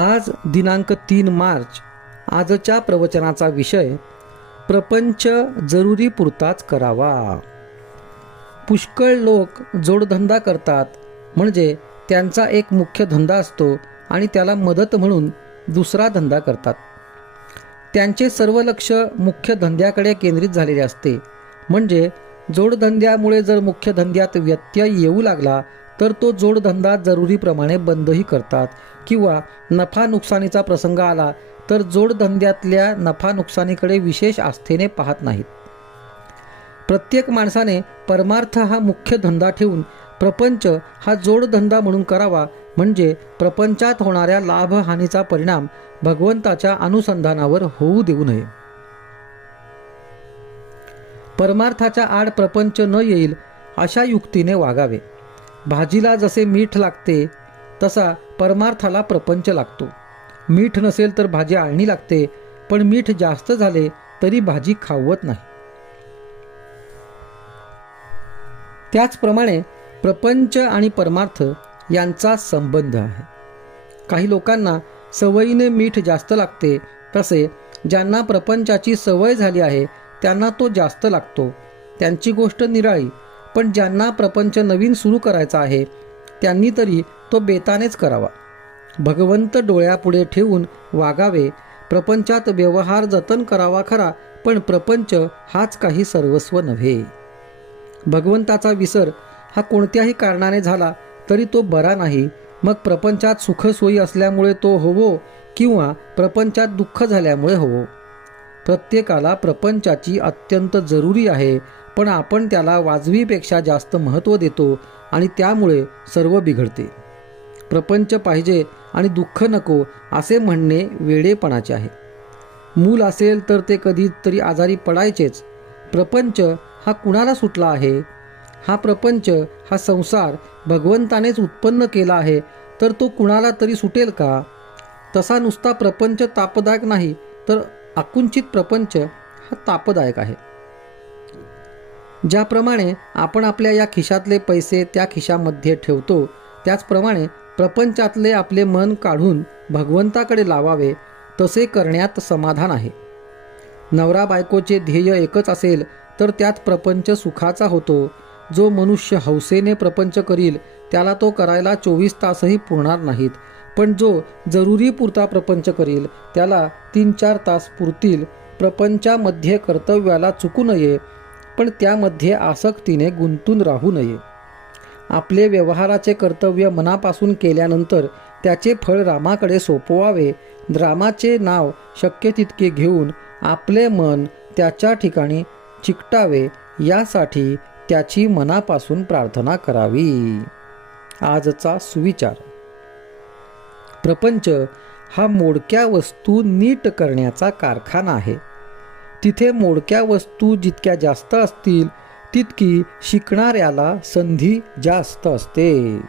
आज दिनांक 3 मार्च. आजच्या प्रवचनाचा विषय प्रपंच जरुरी पुरताच करावा. पुष्कळ लोक जोडधंदा करतात, म्हणजे त्यांचा एक मुख्य धंदा असतो आणि त्याला मदत म्हणून दुसरा धंदा करतात. त्यांचे सर्व लक्ष मुख्य धंद्याकडे केंद्रित झालेले असते. म्हणजे जोडधंद्यामुळे जर मुख्य धंद्यात व्यत्यय येऊ लागला तर तो जोडधंदा जरुरीप्रमाणे बंदही करतात, किंवा नफा नुकसानीचा प्रसंग आला तर जोडधंद्यातल्या नफा नुकसानीकडे विशेष आस्थेने पाहत नाहीत. प्रत्येक माणसाने परमार्थ हा मुख्य धंदा ठेवून प्रपंच हा जोडधंदा म्हणून करावा, म्हणजे प्रपंचात होणाऱ्या लाभहानीचा परिणाम भगवंताच्या अनुसंधानावर होऊ देऊ नये. परमार्थाच्या आड प्रपंच न येईल अशा युक्तीने वागावे. भाजीला जसे मीठ लागते तसा परमार्थाला प्रपंच लागतो. मीठ नसेल तर भाजी आळणी लागते, पण मीठ जास्त झाले तरी भाजी खावत नाही. त्याचप्रमाणे प्रपंच आणि परमार्थ यांचा संबंध आहे. काही लोकांना सवयीने मीठ जास्त लागते, तसे ज्यांना प्रपंचाची सवय झाली आहे त्यांना तो जास्त लागतो. त्यांची गोष्ट निराळी, पण ज्यांना प्रपंच नवीन सुरू करायचा आहे त्यांनी तरी तो बेतानेच करावा. भगवंत डोळ्यापुढे ठेवून वागावे. प्रपंचात व्यवहार जतन करावा खरा, पण प्रपंच हाच काही सर्वस्व नव्हे. भगवंताचा विसर हा कोणत्याही कारणाने झाला तरी तो बरा नाही. मग प्रपंचात सुखसोयी असल्यामुळे तो होवो, किंवा प्रपंचात दुःख झाल्यामुळे होवो. प्रत्येकाला प्रपंचाची अत्यंत जरुरी आहे, पण आपण त्याला वाजवीपेक्षा जास्त महत्त्व देतो आणि त्यामुळे सर्व बिघडते. प्रपंच पाहिजे आणि दुःख नको असे म्हणणे वेडेपणाचे आहे. मूल असेल तर ते कधीतरी आजारी पडायचेच. प्रपंच हा कुणाला सुटला आहे? हा प्रपंच, हा संसार भगवंतानेच उत्पन्न केला आहे, तर तो कुणाला तरी सुटेल का? तसा नुसता प्रपंच तापदायक नाही, तर आकुंचित प्रपंच हा तापदायक आहे. ज्याप्रमाणे आपण आपल्या या खिशातले पैसे त्या खिशामध्ये ठेवतो, त्याचप्रमाणे प्रपंचातले आपले मन काढून भगवंताकडे लावावे. तसे करण्यात समाधान आहे. नवरा बायकोचे ध्येय एकच असेल तर त्यात प्रपंच सुखाचा होतो. जो मनुष्य हौसेने प्रपंच करील त्याला तो करायला 24 तासही पुरणार नाहीत, पण जो जरुरी पुरता प्रपंच करील त्याला 3-4 तास पुरतील. प्रपंचामध्ये कर्तव्याला चुकू नये, पण त्यामध्ये आसक्तीने गुंतून राहू नये. आपले व्यवहाराचे कर्तव्य मनापासून केल्यानंतर त्याचे फळ रामाकडे सोपवावे. रामाचे नाव शक्य तितके घेऊन आपले मन त्याच्या ठिकाणी चिकटावे, यासाठी त्याची मनापासून प्रार्थना करावी. आजचा सुविचार. प्रपंच हा मोडक्या वस्तू नीट करण्याचा कारखाना आहे. तिथे मोडक्या वस्तू जितक्या जास्त असतील तितकी शिकणाऱ्याला संधी जास्त असते.